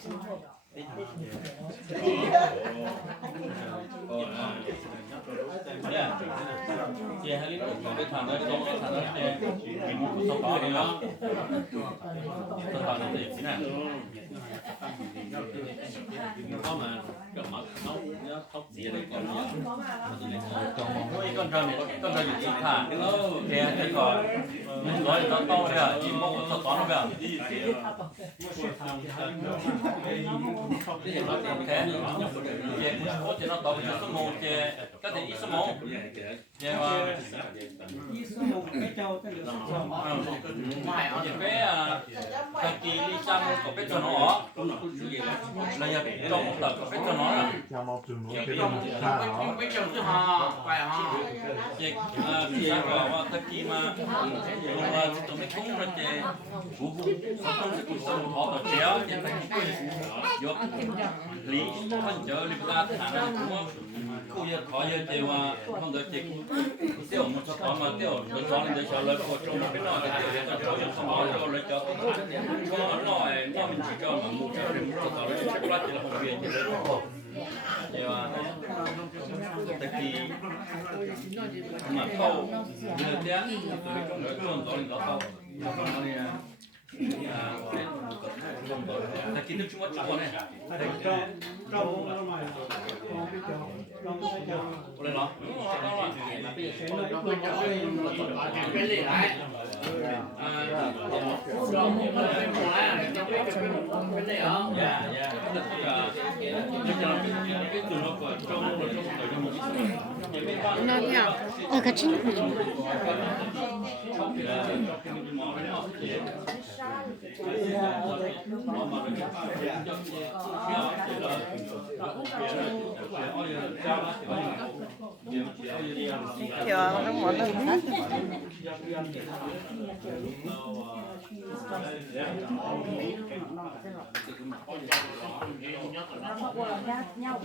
chị hay lúc cái thằng đó trong cái thằng đó chị không có gì đó tôi vào làm gì thế nào có mà cầm mắt nó thóc gì đấy còn con rồngอยู่ที่ฐานแกจะก่อนร้อยโตเนี่ยยิงมกตอนแล้วแบบที่เห็นรถแค่เจ็บโคตรจะต่ออยู่สมองเจ็บก็ถึงอีสมองเจ็บว่าอีสมองไม่เจ้าจะเหลือสมองเจ็บไปตะกี้ลิซ่ามันก็เป็นตัวหนอระยะตรงหลักก็เป็นตัวหนอ要么准备给他们看啊。ไม่เจ้าจะหาไปหาเจ็บพี่ชายบอกว่าตะกี้มาลงมาตรงไม่คุ้มเลยเจ็บบุบต้องสกุลสมุทรหอเจียวเจ็บไปกุ้ยยกลีท่านเจอลิบลาฐานนั้นว่าคู่ยขอเยอะเจว่าท่านเดือดเจ็บเตี้ยวมันจะต่อมาเตี้ยวเดือดร้อนเดือดเฉลยพอจงเป็นน้อยเตี้ยวจะโจยสมองเราเลยจะก็น้อยว่ามันจะก็มันมุจะเรื่องต่อเลยจะกลัดจะละหงเวียนจะเลยเจ้าตะกี้มาเข้าเนื้อเตี้ยตัวนี้ก็เหลือต้นตอนนี้เราเข้าเนี่ยตะกี้นึกว่าจุ๊บเนี่ย照我买的，อะไรเหรอเป็นเลยไรเราไม่ได้หมดแล้วจะไม่เป็นเลยเหรอ같이 Chờ nó muốn được hết. Nhau